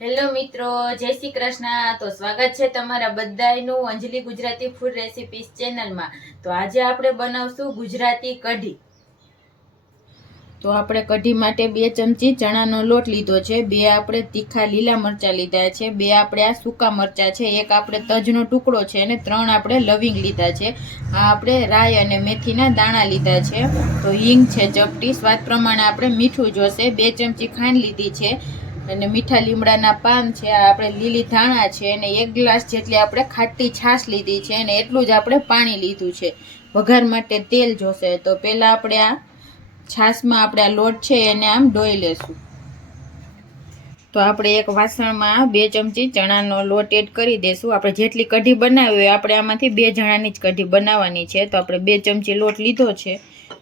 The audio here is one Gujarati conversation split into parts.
હેલો મિત્રો, જય શ્રી કૃષ્ણ. તો સ્વાગત છે તમારા બધાયનું અંજલિ ગુજરાતી ફૂડ રેસિપીસ ચેનલમાં તો આજે આપણે બનાવશું ગુજરાતી કઢી. તો આપણે કઢી માટે બે ચમચી ચણાનો લોટ લીધો છે. બે આપણે તીખા લીલા મરચાં લીધા છે. બે આપણે આ સૂકા મરચાં છે. એક આપણે તજનો ટુકડો છે અને ત્રણ આપણે લવિંગ લીધા છે. આ આપણે રાય અને મેથીના દાણા લીધા છે. તો હિંગ છે, ચપટી. સ્વાદ પ્રમાણે આપણે મીઠું જોશે. બે ચમચી ખાંડ લીધી છે. અને મીઠા લીમડાના પાન છે આપણે લીલી ધાણા છે અને એક ગ્લાસ જેટલી આપણે ખાટી છાશ લીધી છે અને એટલું જ આપણે પાણી લીધું છે. વઘાર માટે તેલ જોશે તો પહેલાં આપણે આ છાશમાં આપણે આ લોટ છે એને આમ ડોઈ લેશું. તો આપણે એક વાસણમાં બે ચમચી ચણાનો લોટ એડ કરી દઈશું આપણે જેટલી કઢી બનાવી હોય આપણે આમાંથી બે જણાની જ કઢી બનાવવાની છે. તો આપણે બે ચમચી લોટ લીધો છે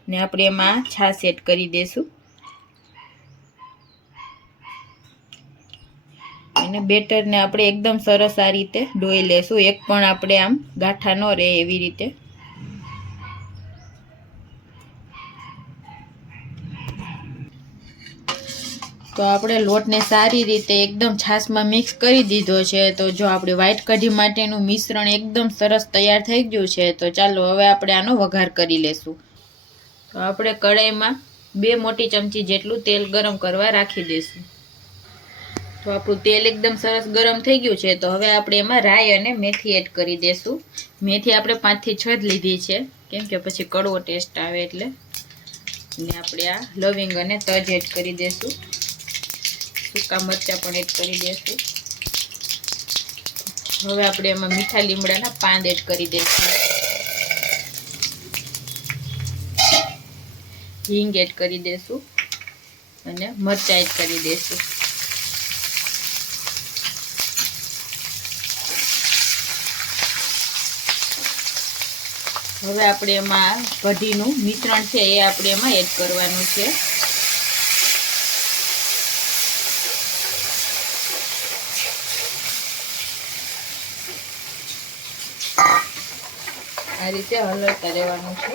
ને આપણે એમાં છાશ એડ કરી દેશું. અને બેટરને આપણે એકદમ સરસ આ રીતે ડોઈ લેશું. એક પણ આપણે આમ ગાંઠા ન રહે એવી રીતે. તો આપણે લોટને સારી રીતે એકદમ છાશમાં મિક્સ કરી દીધો છે. તો જો આપણે વ્હાઈટ કઢી માટેનું મિશ્રણ એકદમ સરસ તૈયાર થઈ ગયું છે, તો ચાલો હવે આપણે આનો વઘાર કરી લેશું. તો આપણે કઢાઈમાં બે મોટી ચમચી જેટલું તેલ ગરમ કરવા રાખી દઈશું. તો આપણું તેલ એકદમ સરસ ગરમ થઈ ગયું છે, તો હવે આપણે એમાં રાઈ અને મેથી એડ કરી દઈશું મેથી આપણે પાંચથી છ જ લીધી છે, કેમ કે પછી કડવો ટેસ્ટ આવે એટલે. ને આપણે આ લવિંગ અને તજ એડ કરી દઈશું સૂકા મરચાં પણ એડ કરી દઈશું હવે આપણે એમાં મીઠા લીમડાના પાન એડ કરી દઈશું હિંગ એડ કરી દઈશું અને મરચાં એડ કરી દઈશું હવે આપણે એમાં કઢીનું મિશ્રણ છે એ આપણે એમાં એડ કરવાનું છે. આ રીતે હલવતા રહેવાનું છે.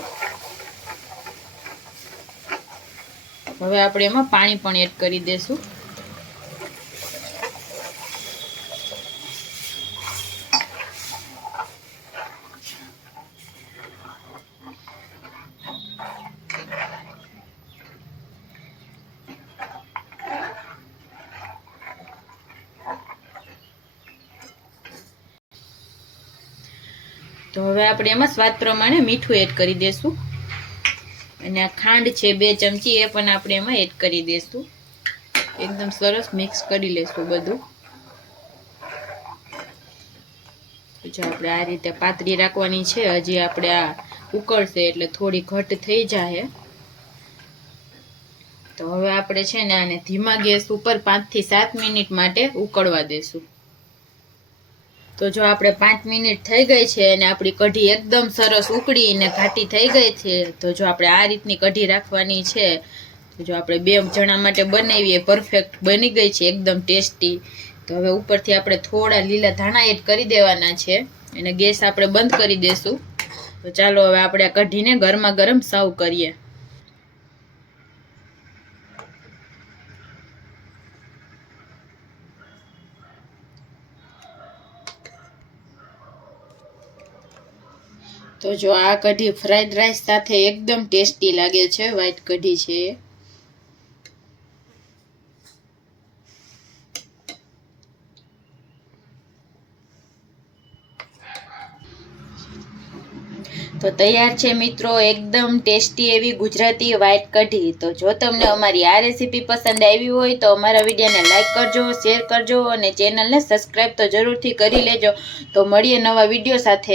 હવે આપણે એમાં પાણી પણ એડ કરી દઈશું તો હવે આપણે એમાં સ્વાદ પ્રમાણે મીઠું એડ કરી દઈશું અને આ ખાંડ છે બે ચમચી, એ પણ આપણે એમાં એડ કરી દઈશું એકદમ સરસ મિક્સ કરી લઈશું બધું. પછી આપણે આ રીતે પાતળી રાખવાની છે, હજી આપણે આ ઉકળશે એટલે થોડી ઘટ થઈ જાય તો હવે આપણે છે ને આને ધીમા ગેસ ઉપર પાંચથી સાત મિનિટ માટે ઉકળવા દેશું. તો જો આપણે પાંચ મિનિટ થઈ ગઈ છે અને આપણી કઢી એકદમ સરસ ઉકળીને ઘાટી થઈ ગઈ છે, તો જો આપણે આ રીતની કઢી રાખવાની છે, તો જો આપણે બે જણા માટે બનાવીએ પરફેક્ટ બની ગઈ છે, એકદમ ટેસ્ટી તો હવે ઉપરથી આપણે થોડા લીલા ધાણા એડ કરી દેવાના છે અને ગેસ આપણે બંધ કરી દેશું. તો ચાલો હવે આપણે આ કઢીને ગરમા ગરમ સાવ કરીએ. તો જો આ કઢી ફ્રાઈડ રાઈસ સાથે એકદમ ટેસ્ટી લાગે છે વ્હાઈટ કઢી છે. તો તૈયાર છે મિત્રો, એકદમ ટેસ્ટી એવી ગુજરાતી વ્હાઈટ કઢી. તો જો તમને અમારી આ રેસીપી પસંદ આવી હોય તો અમારા વિડીયોને લાઈક કરજો શેર કરજો અને ચેનલને સબસ્ક્રાઈબ તો જરૂરથી કરી લેજો. તો મળીએ નવા વીડિયો સાથે.